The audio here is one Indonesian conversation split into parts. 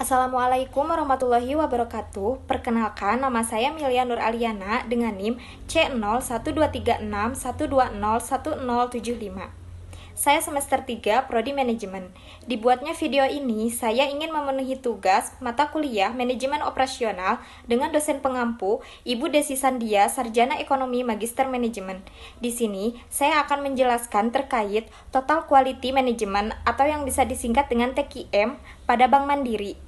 Assalamualaikum warahmatullahi wabarakatuh. Perkenalkan, nama saya Milia Nur Aliana dengan NIM C0123612010075. Saya semester 3 Prodi Manajemen. Dibuatnya video ini, saya ingin memenuhi tugas mata kuliah Manajemen Operasional dengan dosen pengampu Ibu Desi Sandia, Sarjana Ekonomi Magister Manajemen. Di sini, saya akan menjelaskan terkait Total Quality Management atau yang bisa disingkat dengan TQM pada Bank Mandiri.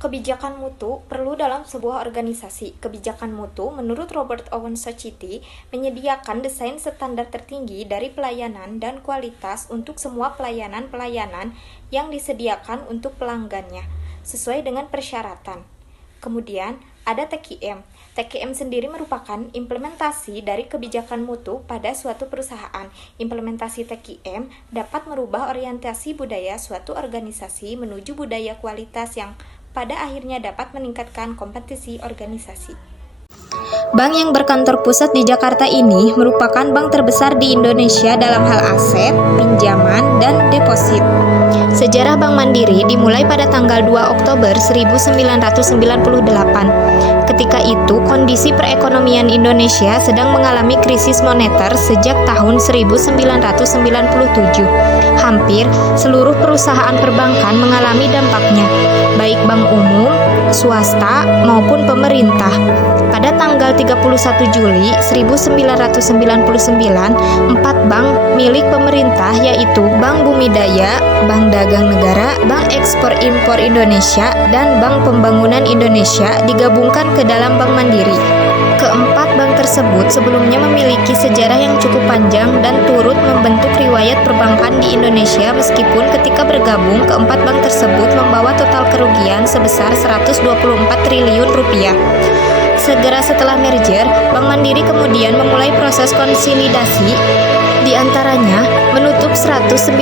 Kebijakan mutu perlu dalam sebuah organisasi. Kebijakan mutu menurut Robert Owen Society menyediakan desain standar tertinggi dari pelayanan dan kualitas untuk semua pelayanan-pelayanan yang disediakan untuk pelanggannya, sesuai dengan persyaratan. Kemudian, ada TQM. TQM sendiri merupakan implementasi dari kebijakan mutu pada suatu perusahaan. Implementasi TQM dapat merubah orientasi budaya suatu organisasi menuju budaya kualitas yang pada akhirnya dapat meningkatkan kompetisi organisasi. Bank yang berkantor pusat di Jakarta ini merupakan bank terbesar di Indonesia dalam hal aset, pinjaman, dan deposit. Sejarah Bank Mandiri dimulai pada tanggal 2 Oktober 1998. Ketika itu, kondisi perekonomian Indonesia sedang mengalami krisis moneter sejak tahun 1997. Hampir seluruh perusahaan perbankan mengalami dampaknya, baik bank umum, swasta, maupun pemerintah. Pada tanggal 31 Juli 1999, 4 bank milik pemerintah yaitu Bank Bumidaya, Bank Dagang Negara, Bank Ekspor Impor Indonesia, dan Bank Pembangunan Indonesia digabungkan ke dalam Bank Mandiri. Keempat bank tersebut sebelumnya memiliki sejarah yang cukup panjang dan turut membentuk riwayat perbankan di Indonesia, meskipun ketika bergabung keempat bank tersebut membawa total kerugian sebesar 124 triliun rupiah. Segera setelah merger, Bank Mandiri kemudian memulai proses konsolidasi, di antaranya menutup 194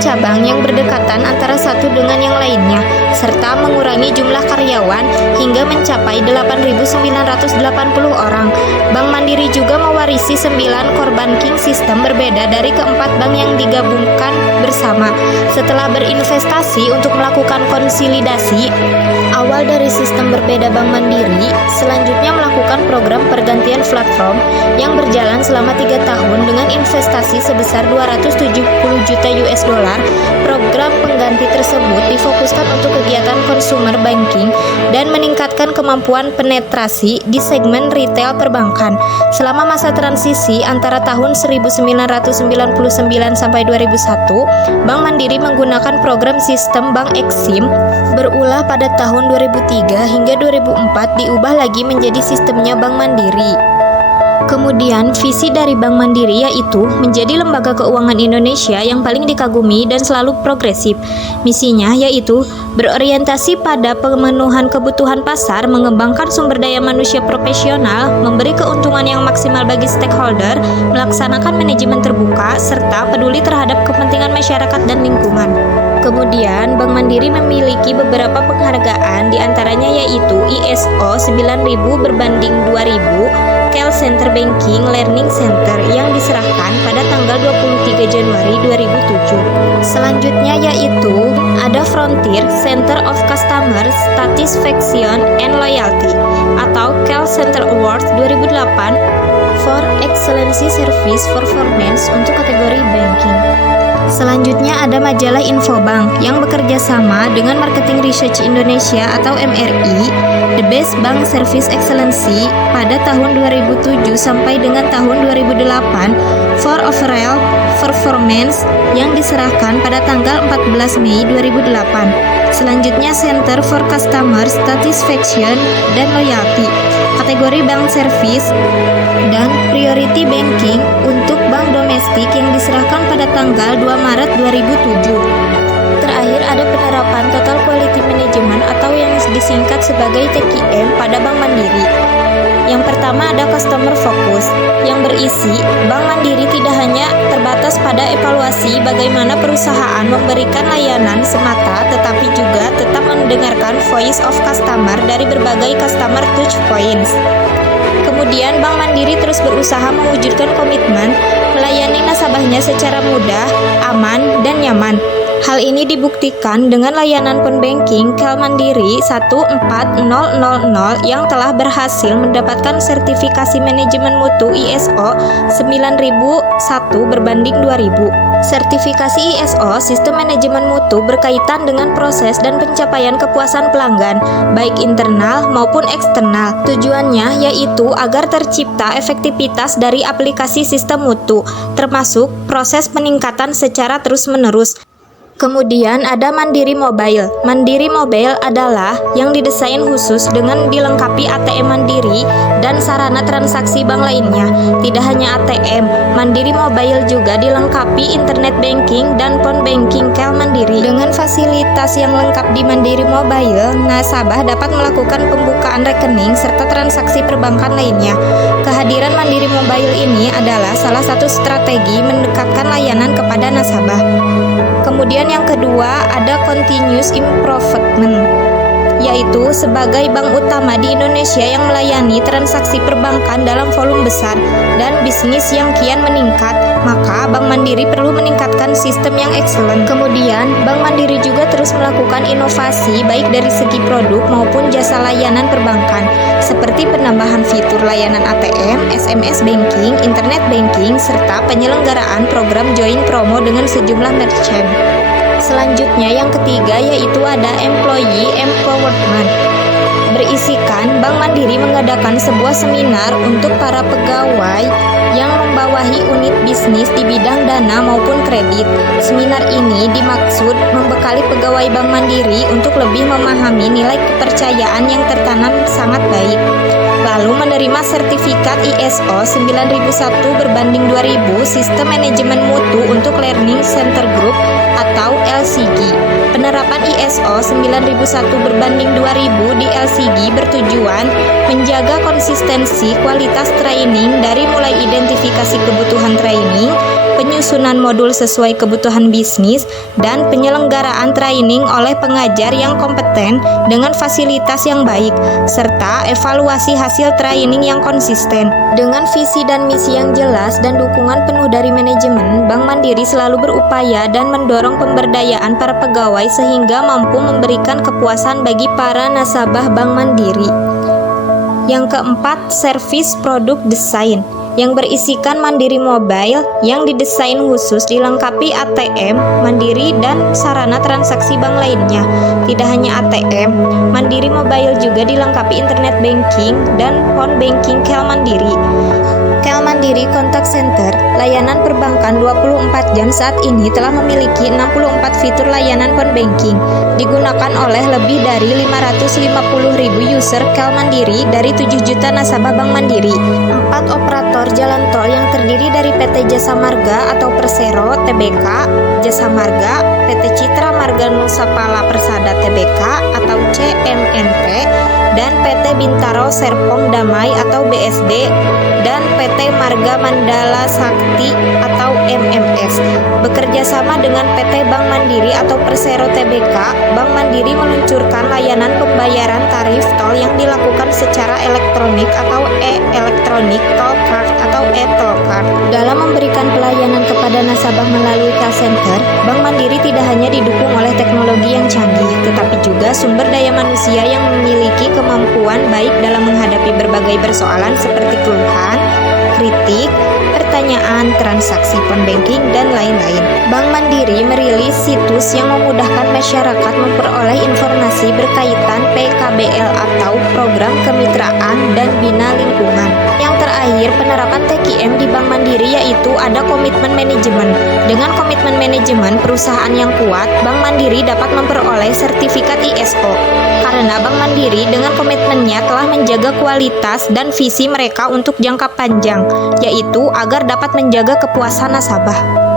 cabang yang berdekatan antara satu dengan yang lainnya, serta mengurangi jumlah karyawan hingga mencapai 8.980 orang. Bank Mandiri juga mewarisi 9 core banking system berbeda dari keempat bank yang digabungkan bersama. Setelah berinvestasi untuk melakukan konsolidasi awal dari sistem berbeda Bank Mandiri, selanjutnya melakukan program pergantian platform yang berjalan selama 3 tahun dengan investasi sebesar 270 juta US dollar. Program pengganti tersebut difokuskan untuk kegiatan consumer banking dan meningkatkan kemampuan penetrasi di segmen retail perbankan. Selama masa transisi antara tahun 1999 sampai 2001, Bank Mandiri menggunakan program sistem Bank Eksim. Berulah pada tahun 2003 hingga 2004 diubah lagi menjadi sistemnya Bank Mandiri. Kemudian, visi dari Bank Mandiri yaitu menjadi lembaga keuangan Indonesia yang paling dikagumi dan selalu progresif. Misinya yaitu berorientasi pada pemenuhan kebutuhan pasar, mengembangkan sumber daya manusia profesional, memberi keuntungan yang maksimal bagi stakeholder, melaksanakan manajemen terbuka, serta peduli terhadap kepentingan masyarakat dan lingkungan. Kemudian, Bank Mandiri memiliki beberapa penghargaan, diantaranya yaitu ISO 9000 berbanding 2000, Cal Center Banking Learning Center yang diserahkan pada tanggal 23 Januari 2007. Selanjutnya yaitu ada Frontier Center of Customer Satisfaction and Loyalty atau Cal Center Award 2008 for Excellency Service Performance untuk kategori banking. Selanjutnya ada majalah Infobank yang bekerja sama dengan Marketing Research Indonesia atau MRI, The Best Bank Service Excellency pada tahun 2007 sampai dengan tahun 2008 for Overall Performance yang diserahkan pada tanggal 14 Mei 2008. Selanjutnya Center for Customer Satisfaction dan Loyalty, kategori Bank Service dan Priority Banking untuk bank domestik yang diserahkan pada tanggal 2 Maret 2007. Terakhir ada penerapan Total Quality Management atau yang disingkat sebagai TQM pada Bank Mandiri. Yang pertama ada Customer Focus, yang berisi Bank Mandiri tidak hanya terbatas pada evaluasi bagaimana perusahaan memberikan layanan semata, tetapi juga tetap mendengarkan voice of customer dari berbagai customer touch points. Kemudian Bank Mandiri terus berusaha mewujudkan komitmen melayani nasabahnya secara mudah, aman, dan nyaman. Hal ini dibuktikan dengan layanan Phone-Banking KEL Mandiri 14000 yang telah berhasil mendapatkan sertifikasi manajemen mutu ISO 9001 berbanding 2000. Sertifikasi ISO Sistem Manajemen Mutu berkaitan dengan proses dan pencapaian kepuasan pelanggan, baik internal maupun eksternal. Tujuannya yaitu agar tercipta efektivitas dari aplikasi sistem mutu, termasuk proses peningkatan secara terus-menerus. Kemudian ada Mandiri Mobile. Mandiri Mobile adalah yang didesain khusus dengan dilengkapi ATM Mandiri dan sarana transaksi bank lainnya. Tidak hanya ATM, Mandiri Mobile juga dilengkapi internet banking dan Phone-Banking KEL Mandiri. Dengan fasilitas yang lengkap di Mandiri Mobile, nasabah dapat melakukan pembukaan rekening serta transaksi perbankan lainnya. Kehadiran Mandiri Mobile ini adalah salah satu strategi mendekatkan layanan kepada nasabah. Kemudian yang kedua ada continuous improvement, yaitu sebagai bank utama di Indonesia yang melayani transaksi perbankan dalam volume besar dan bisnis yang kian meningkat, maka Bank Mandiri perlu meningkatkan sistem yang excellent. Kemudian, Bank Mandiri juga terus melakukan inovasi baik dari segi produk maupun jasa layanan perbankan, seperti penambahan fitur layanan ATM, SMS banking, internet banking, serta penyelenggaraan program join promo dengan sejumlah merchant. Selanjutnya yang ketiga yaitu ada Employee Empowerment. Berisikan Bank Mandiri mengadakan sebuah seminar untuk para pegawai yang membawahi unit bisnis di bidang dana maupun kredit. Seminar ini dimaksud membekali pegawai Bank Mandiri untuk lebih memahami nilai kepercayaan yang tertanam sangat baik, lalu menerima sertifikat ISO 9001 berbanding 2000 Sistem Manajemen Mutu untuk Learning Center Group atau LCG. Penerapan ISO 9001 berbanding 2000 di LCG bertujuan menjaga konsistensi kualitas training dari mulai identifikasi kebutuhan training, penyusunan modul sesuai kebutuhan bisnis, dan penyelenggaraan training oleh pengajar yang kompeten dengan fasilitas yang baik, serta evaluasi hasil training yang konsisten. Dengan visi dan misi yang jelas dan dukungan penuh dari manajemen, Bank Mandiri selalu berupaya dan mendorong pemberdayaan para pegawai sehingga mampu memberikan kepuasan bagi para nasabah Bank Mandiri. Yang keempat, service product design, yang berisikan Mandiri Mobile yang didesain khusus dilengkapi ATM Mandiri dan sarana transaksi bank lainnya. Tidak hanya ATM, Mandiri Mobile juga dilengkapi internet banking dan Phone-Banking KEL Mandiri. KEL Mandiri Contact Center, layanan perbankan 24 jam saat ini telah memiliki 64 fitur layanan Phone-Banking, digunakan oleh lebih dari 550.000 user KEL Mandiri dari 7 juta nasabah Bank Mandiri. 4 operator jalan tol yang terdiri dari PT Jasa Marga atau Persero Tbk, Jasa Marga, PT Citra Marga Nusapala Persada Tbk atau CMNP, dan PT Bintaro Serpong Damai atau BSD, dan PT Marga Mandala Sakti atau MMS. Bekerja sama dengan PT Bank Mandiri atau Persero Tbk, Bank Mandiri meluncurkan layanan pembayaran tarif tol yang dilakukan secara elektronik atau e-elektronik toll card atau e-toll card. Dalam memberikan pelayanan kepada nasabah melalui call center, Bank Mandiri tidak hanya didukung oleh teknologi yang canggih, tetapi juga sumber daya manusia yang memiliki kemampuan baik dalam menghadapi berbagai persoalan seperti keluhan, kritik, pertanyaan, transaksi Phone-Banking, dan lain-lain. Bank Mandiri merilis situs yang memudahkan masyarakat memperoleh informasi berkaitan PKBL atau Program Kemitraan dan Bina Lingkungan. Yang terakhir, penerapan TKM di Bank Mandiri yaitu ada komitmen manajemen. Dengan komitmen manajemen perusahaan yang kuat, Bank Mandiri dapat memperoleh sertifikat ISO. Karena Bank Mandiri dengan komitmennya telah menjaga kualitas dan visi mereka untuk jangka panjang, yaitu agar dapat menjaga kepuasan nasabah.